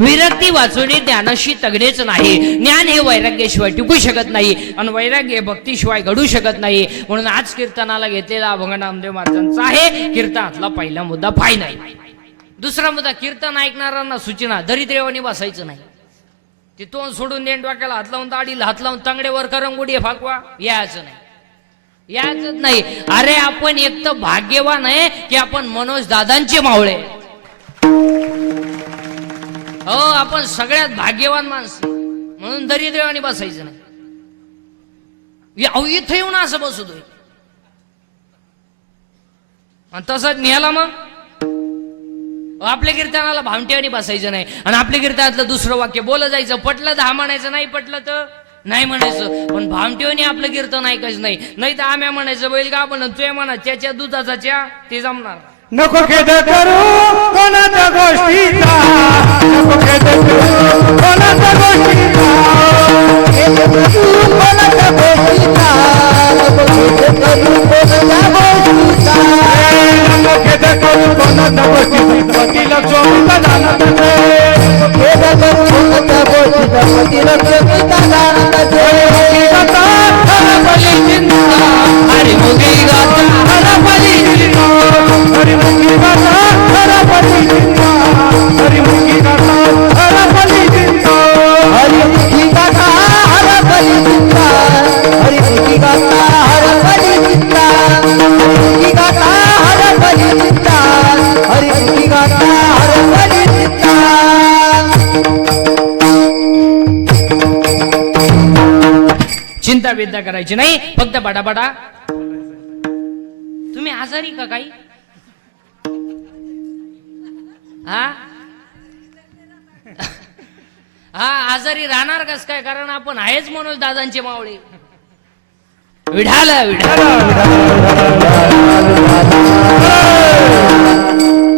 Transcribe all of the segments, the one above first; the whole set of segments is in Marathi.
विरक्ती वाचवणे ज्ञानाशी तगडेच नाही. ज्ञान हे वैराग्याशिवाय टिकू शकत नाही आणि वैराग्य हे भक्तीशिवाय घडू शकत नाही. म्हणून आज कीर्तनाला घेतलेला अभंग नामदेव महाराजांचा आहे. कीर्तनातला पहिला मुद्दा पाय नाही. दुसरा मुद्दा, कीर्तन ऐकणाऱ्यांना सूचना, दरिद्रेवानी बसायचं नाही. ते तोंड सोडून देण, डोक्याला हात लावून, दाढीला हात लावून, तांगडेवर करंगुडी फाकवा, यायचं नाही, यायचंच नाही. अरे आपण एक तर भाग्यवान आहे की आपण मनोज दादांचे मावळे. हो, आपण सगळ्यात भाग्यवान माणसं, म्हणून दरिद्रेवानी बसायचं नाही. इथं येऊन असं बसतोय आणि तसंच न्याला मग आपल्या कीर्तनाला भामटेवानी बसायचं नाही. आणि आपल्या कीर्तनातलं दुसरं वाक्य बोल जायचं, पटलं तर हा म्हणायचं, नाही पटलं तर नाही म्हणायचं. पण भामटेवानी आपलं कीर्तन ऐकायचं नाही. नाही तर आम्ही म्हणायचं, बैल का पण तुझ्या म्हणा त्याच्या दुधाचा च्या ते जमणार. नको खेद करू कोणाच्या गोष्टीचा, नको खेद करू कोणाच्या गोष्टीचा, कोणाच्या गोष्टीचा, नको खेद करू कोणाच्या गोष्टीचा, नको खेद करू कोणाच्या गोष्टीचा, पतीला चोरीचा झाला त्याचे, खेद करू कोणाच्या गोष्टीचा, पतीला चोरीचा झाला त्याचे, गाता हरपली चिंता, अरे मुगी गाता हरपली चिंता, हरी मुगी गाता हरपली चिंता, हरी मुगी गाता हरपली चिंता, हरी मुगी गाता हरपली चिंता, हरी मुगी गाता हरपली चिंता, हरी मुगी गाता हरपली चिंता, हरी मुगी गाता हरपली चिंता. चिंता विद्या करायची नाही, फक्त बडाबडा. तुम्ही आजारी का काही? हा हा, आजारी राहणार कस काय? कारण आपण आहेच मनोज दादांचे मावळे. विढाल विढाल.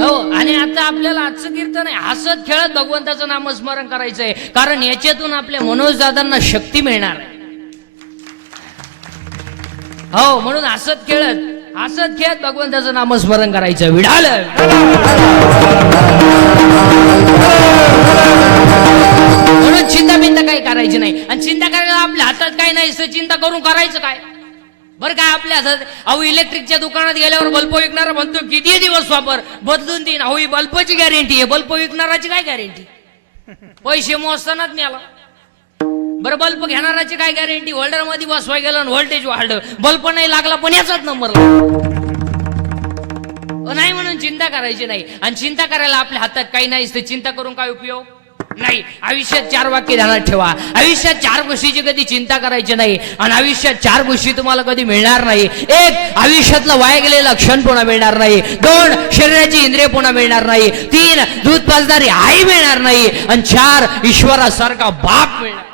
हो, आणि आता आपल्याला आजचं कीर्तन आहे हसत खेळत भगवंताचं नामस्मरण करायचंय. कारण याच्यातून आपल्या मनोज दादांना शक्ती मिळणार. हो, म्हणून हसत खेळत भगवंताचं नामस्मरण करायचं. विढाल. म्हणून चिंता बिंता काही करायची नाही. आणि चिंता करायला आपल्या हातात काही नाही, चिंता करून करायचं काय? बरं काय आपल्या हातात? अहो, इलेक्ट्रिकच्या दुकानात गेल्यावर बल्ब विकणारा म्हणतो किती दिवस वापर, बदलून देईन. अहो, ही बल्बची गॅरंटी आहे, बल्ब विकणाराची काय गॅरंटी? पैसे मोजतानाच मिळाला. बरं, बल्ब घेणाराची काय गॅरंटी? होल्डर मध्ये बसवाय गेलं, व्होल्टेज वाढलं, बल्ब नाही लागला पण याचाच नंबर नाही. म्हणून चिंता करायची नाही. आणि चिंता करायला आपल्या हातात काही नाही, चिंता करून काय उपयोग नाही. आयुष्यात 4 वाक्य ध्यानात ठेवा. आयुष्यात 4 गोष्टीची कधी चिंता करायची नाही. आणि आयुष्यात 4 गोष्टी तुम्हाला कधी मिळणार नाही. 1, आयुष्यातलं वाया गेलेलं क्षण पुन्हा मिळणार नाही. 2, शरीराची इंद्रिय पुन्हा मिळणार नाही. 3, दूध पाजणारी आई मिळणार नाही. आणि 4, ईश्वरासारखा बाप मिळणार.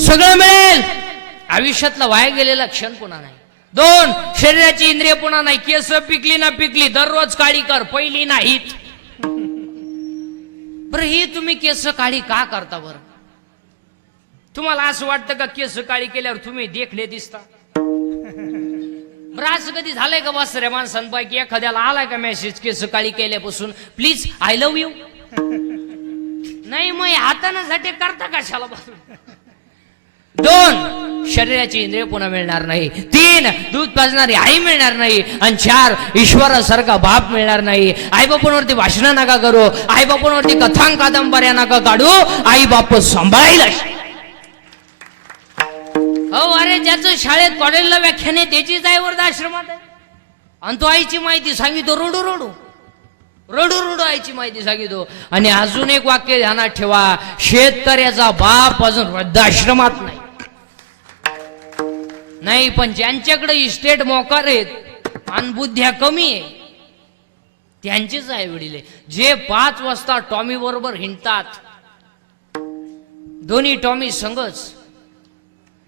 सगळं मिळेल, आयुष्यातला वाया गेलेला क्षण पुन्हा नाही. 2, शरीराची इंद्रिय पुन्हा नाही. केस पिकली ना पिकली, दररोज काळी कर, पहिली नाहीत. बरं, ही तुम्ही केस काळी का करता? बरं, तुम्हाला असं वाटतं का केस काळी केल्यावर तुम्ही देखले दिसता? बरं, असं कधी झालंय का वासऱ्या माणसांपैकी एखाद्याला आलाय का मेसेज केस काळी केल्यापासून, प्लीज आय लव्ह यू? नाही, मग हाताने झटे करता कशाला? 2, शरीराची इंद्रिय पुन्हा मिळणार नाही. 3, दूध पाजणारी आई मिळणार नाही. आणि 4, ईश्वरासारखा बाप मिळणार नाही. आई बापांवरती भाषण नका करू, आई बापांवरती कथांग कादंबऱ्या नका काढू, आई बाप सांभाळायला. हो, अरे ज्याचं शाळेत कॉलेजला व्याख्यान आहे त्याचीच आई वृद्धाश्रमात आहे. आणि तो आईची माहिती सांगितो रडू रडू रडू रडू आईची माहिती सांगितो. आणि अजून एक वाक्य ध्यानात ठेवा, शेतकऱ्याचा बाप अजून वृद्धाश्रमात नाही. पण ज्यांच्याकडे इस्टेट मोकार आहेत आणि बुद्ध्या कमी आहे त्यांचेच आई वडील आहे. जे 5 वाजता टॉमी बरोबर हिंडतात, दोन्ही टॉमी संगच,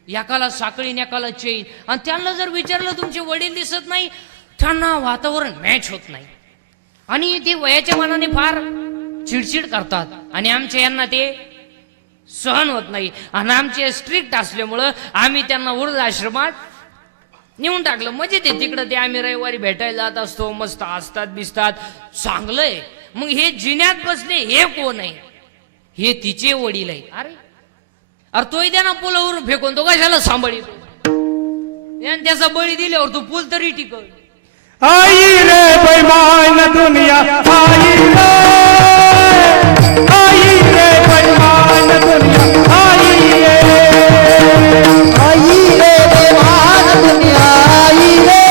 एकाला साखळी एकाला चेन. आणि त्यांना जर विचारलं तुमचे वडील दिसत नाही, त्यांना वातावरण मॅच होत नाही. आणि ते वयाच्या मानाने फार चिडचिड करतात. आणि आमच्या यांना ते सहन होत नाही. आणि आमचे स्ट्रिक्ट असल्यामुळं आम्ही त्यांना वृद्धाश्रमात नेऊन टाकलं. म्हणजे ते तिकडं ते आम्ही रविवारी भेटायला जात असतो, मस्त हसतात बिसतात, चांगलंय. मग हे जिन्यात बसले हे कोण आहे? हे तिचे वडील आहे. अरे अरे तोही द्या ना पुलावरून फेकून, तो कशाला सांभाळतो? त्याचा बळी दिल्यावर तू पूल तरी टिकव. आई रे बेईमान दुनिया, आई रे, आई रे बेईमान दुनिया, आई रे, आई रे बेईमान दुनिया, आई रे,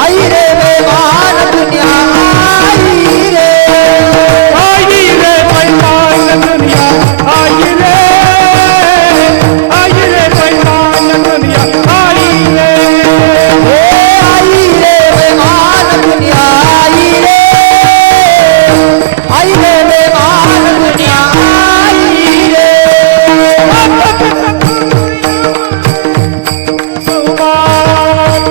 आई रे बेईमान दुनिया, आई रे, आई रे बेईमान दुनिया, आई रे, आई रे बेईमान दुनिया, आई रे, आई रे बेईमान दुनिया, आई रे, आई रे बेईमान दुनिया, आई रे.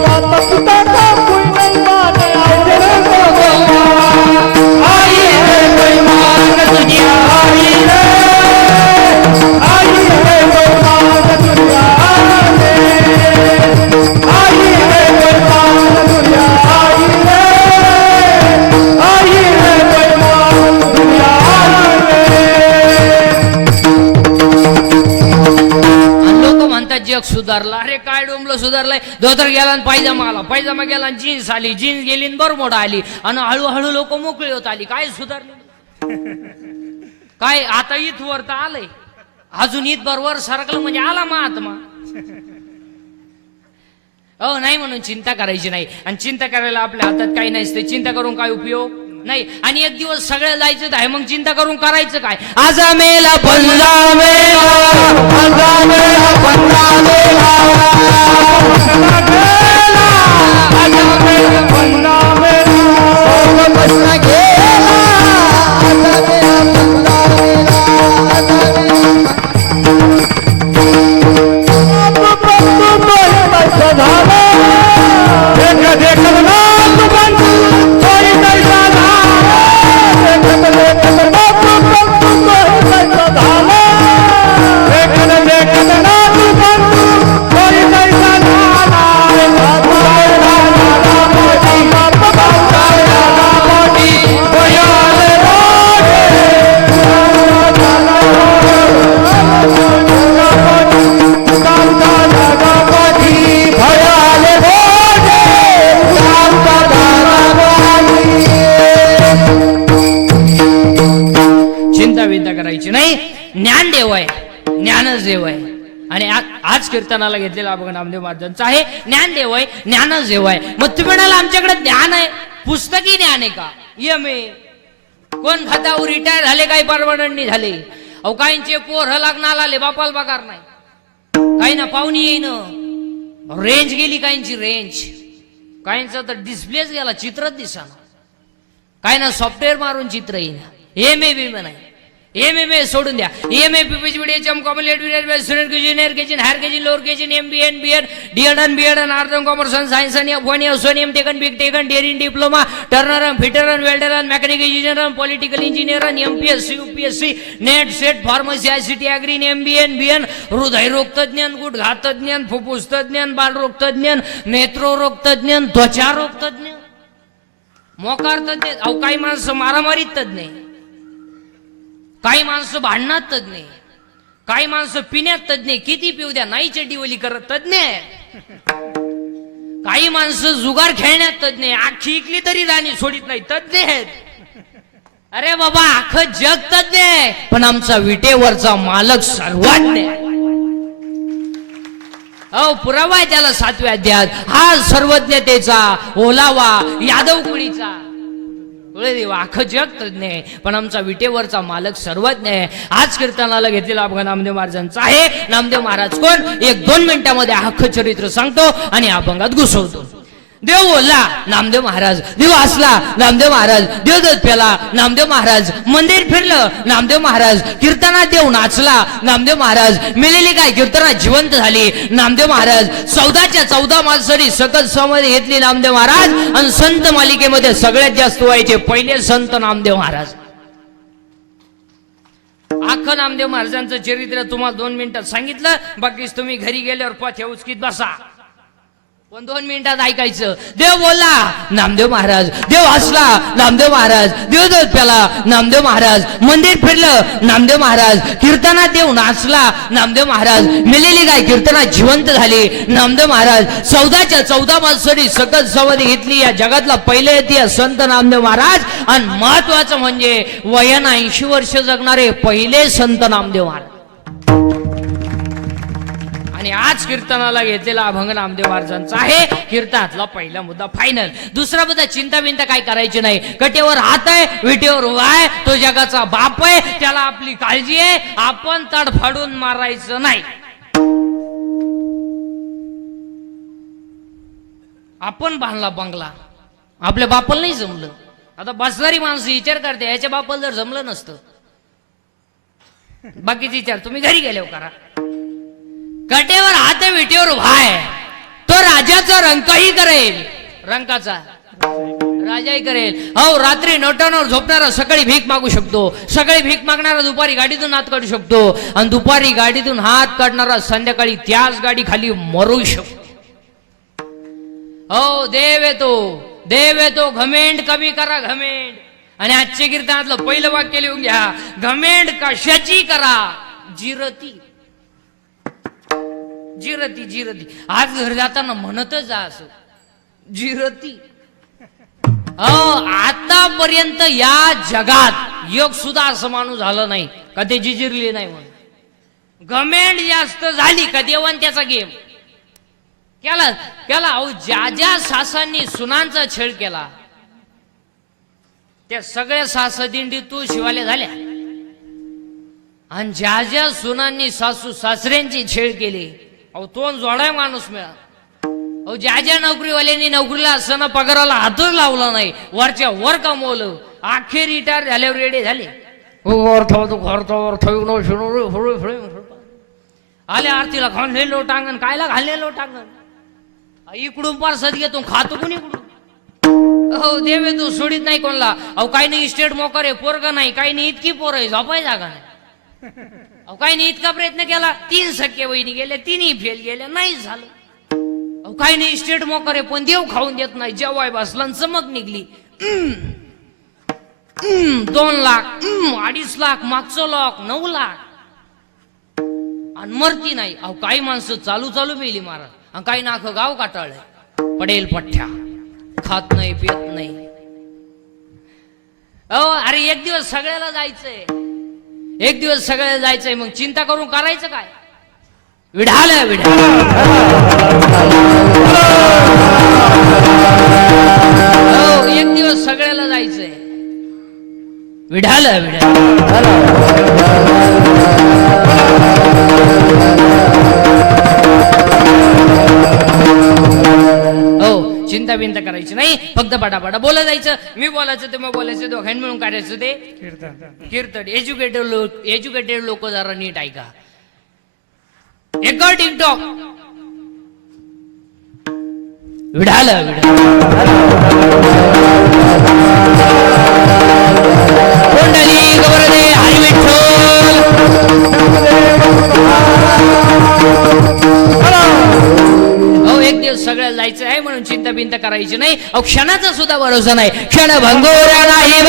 माता पिता का कोई नहीं माने, आई तेरे को आई रे बेईमान दुनिया, आई रे, आई रे बेईमान दुनिया, आई रे बेईमान दुनिया, आई रे, आई रे बेईमान दुनिया, लोक म्हणतात जग सुधारलं. अरे काय डोंबलं सुधारलंय? धोतर गेला आणि पायजामा आला, पायजामा गेला आणि जीन्स आली, जीन्स गेली आणि बरमोडा आली आणि हळूहळू लोक मोकळी होत आली. काय सुधारले? काय आता इथवर तर आलंय, अजून इथभर वर सरकलं म्हणजे आला महात्मा. हो नाही म्हणून चिंता करायची नाही, आणि चिंता करायला आपल्या हातात काही नसते. चिंता करून काय उपयोग नाही. आणि एक दिवस सगळं जायचं आहे, मग चिंता करून करायचं काय? आजा मेला पंजा मेला, आजा मेला पंजा मेला, आजा मेरा बंदा मेरा, बसना गेला, आता मेरा बंदा मेला, आता मेरा चिंता विंता करायची नाही. ज्ञान देव आहे, ज्ञानच देव आहे. आणि आज कीर्तनाला घेतलेला बघा नामदेव महाराजांचा आहे. ज्ञान देव आहे, ज्ञानच देव आहे. मग तुम्ही म्हणाला आमच्याकडे ज्ञान आहे, पुस्तकी ज्ञान आहे का? यमे कोण खात्यावर रिटायर झाले, काही परमनंट झाले. अहो काहींचे पोर लग्नाला आले, बापाला पगार नाही. काही ना पाहुणी येईन, रेंज गेली काहींची, रेंज काहींचा तर डिस्प्लेच गेला, चित्रच दिसाना. काय ना सॉफ्टवेअर मारून चित्र येईन. एम.ए. नाही, एम.ए. सोडून द्या. एम.ए. पीपीएचएम कॉमलेट student engineer KG, higher KG, lower KG, MBA, BEd, DEd, BEd, arts and commerce, science आणि फोन सोनियम टेकन, बिग टेकन, डेअरिंग diploma, turner, fitter, welder, mechanical engineer, political engineer, MPSC, UPSC, NET, SET, pharmacy, ICT, agri, MBA, BN, हृदयरोग तज्ञ, गुडघा तज्ञ, फुफ्फुस तज्ञ, बालरोग तज्ञ, नेत्ररोग तज्ञ, त्वचारोग तज्ञ, मोकार तज्ञ. अहो काही माणसं मारामारीत तज्ञ, काही माणसं भांडणात तज्ञ, काही माणसं पिण्यात तज्ञ, किती पिऊ द्या नाही चड्डीवली करत तज्ञ. काही माणसं जुगार खेळण्यात तज्ञ, आखी इकली तरी राणी सोडित नाही तज्ञ आहेत. अरे बाबा अख्खं जग तज्ञ आहे, पण आमचा विटेवरचा मालक सर्वज्ञ. अहो पुरावा आहे त्याला 7व्या अध्यायात. हा सर्वज्ञतेचा ओलावा यादव कुळीचा. अख्खं जग तज्ञ आहे, पण आमचा विटेवरचा मालक सर्वज्ञ आहे. आज कीर्तनाला घेतलेला अभंग नामदेव महाराजांचा आहे. नामदेव महाराज कोण? 1-2 मिनिटांमध्ये अख्खं चरित्र सांगतो आणि अभंगात घुसवतो. देव बोलला नामदेव महाराज, देव हसला नामदेव महाराज, देव दूध प्याला नामदेव महाराज, मंदिर फिरलं नामदेव महाराज, कीर्तनात देव नाचला नामदेव महाराज, मेलेली काय कीर्तनात जिवंत झाली नामदेव महाराज, 14च्या 14 मालसरी सकल समाधी घेतली नामदेव महाराज, आणि संत मालिकेमध्ये सगळ्यात जास्त व्हायचे पहिले संत नामदेव महाराज. अख्खं नामदेव महाराजांचं चरित्र तुम्हाला 2 मिनिटात सांगितलं. बाकीच तुम्ही घरी गेल्यावर पाथ्या उचकीत बसा. 2 मिनिटात ऐकायचं. देव बोलला, नामदेव महाराज. देव हसला, नामदेव महाराज. देव दूध प्याला, नामदेव महाराज. मंदिर फिरलं, नामदेव महाराज. कीर्तनात देव नाचला, नामदेव महाराज. मेलेली गाय कीर्तनात जिवंत झाली, नामदेव महाराज. 14च्या 14 माणसांनी सकल समाधी घेतली. या जगातला पहिले येते संत नामदेव महाराज. आणि महत्वाचं म्हणजे वयानं 80 वर्ष जगणारे पहिले संत नामदेव महाराज. आणि आज कीर्तनाला घेतलेला अभंग नामदेव महाराजांचा आहे. कीर्तनातला पहिला मुद्दा फायनल. दुसरा मुद्दा चिंता बिंता काय करायची नाही. कटेवर हात आहे, विटेवर उभा आहे, तो जगाचा बाप आहे, त्याला आपली काळजी आहे. आपण तडफाडून मारायचं नाही. आपण बांधला बंगला, आपल्या बापाला नाही जमलं. आता बसणारी माणसं विचार करते याच्या बापाला जर जमलं नसतं, बाकीचे विचार तुम्ही घरी गेल्यावर करा. कटेवर हात विटेवर भाय, तो राजाचा रंकही करेल, रंकाचा राजाही करेल. हो, रात्री नोटांवर झोपणारा सकाळी भीक मागू शकतो, सकाळी भीक मागणारा दुपारी गाडीतून हात काढू शकतो, आणि दुपारी गाडीतून हात काढणारा संध्याकाळी त्याच गाडी खाली मरू शकतो. हो, देव येतो, देव येतो. घमेंड कमी करा, घमेंड. आणि आजच्या कीर्तनातलं पहिलं वाक्य लिहून घ्या. घमेंड कशाची करा, जिरती. जिरती जिरती. आज घर जाताना म्हणतच जा असं, जिरती. आतापर्यंत या जगात योग सुद्धा असं माणूस झालं नाही का ते जिजिरले नाही म्हणून. घमेंड जास्त झाली का देवान त्याचा गेम केला केला. अहो, ज्या ज्या सासांनी सुनांचा छळ केला त्या सगळ्या सासदिंडी तू शिवाल्या झाल्या. आणि ज्या ज्या सुनांनी सासू सासऱ्यांची छेड केली, अहो तोंड जोडाय माणूस मिळाला. अहो, ज्या ज्या नोकरीवाल्यांनी नोकरीला असताना पगाराला हातच लावला नाही, वरच्या वर कमवलं, अखेर रिटायर झाल्यावर रेडे झाले. आले आरतीला घालले लोटांगण, कायला घालले लोटांगण. इकडून पारसात घेतो, खातो कोणी इकडून. हो, देव येतो, सोडित नाही कोणला. अहो, काही नाही इस्टेट मोकर आहे, पोरग नाही, काही नाही इतकी पोर आहे, झोपाय जागा नाही. अहो, काही नाही इतका प्रयत्न केला, 3 सख्या वहिनी गेल्या, 3ही फेल गेल्या, नाही झालं. अहो, काही नाही इस्टेट मोकर आहे, पण देव खाऊन देत नाही. जेवाय बसला चमक निघली. 2 लाख, 2.5 लाख, मागचं लाख, 9 लाख, आणि मरती नाही. अहो, काही माणसं चालू चालू मेली महाराज, आणि काही नाखं गाव काटाळलंय. पडेल पठ्ठ्या, खात नाही पित नाही. अहो, अरे एक दिवस सगळ्याला जायचंय, एक दिवस सगळ्याला जायचंय, मग चिंता करून करायचं काय. विढाल विढाल. हो, एक दिवस सगळ्याला जायचंय. विढाल विढाल. चिंता बिंता करायची नाही, फक्त बडाबडा बोलत जायचं. मी बोलायचं, तुम्ही बोलायचं, दोघांनी मिळून करायचं ते कीर्तन. एज्युकेटेड लोक जरा नीट ऐका. अकॉर्डिंग टॉक. विढाल विढाल. कोंडली गौरदे हरी विठ्ठल. एक दिवस सगळ्याला जायचं आहे म्हणून चिंता बिंता करायची नाही. अहो, क्षणाचा सुद्धा भरोसा नाही. क्षण भंगोरा नाही.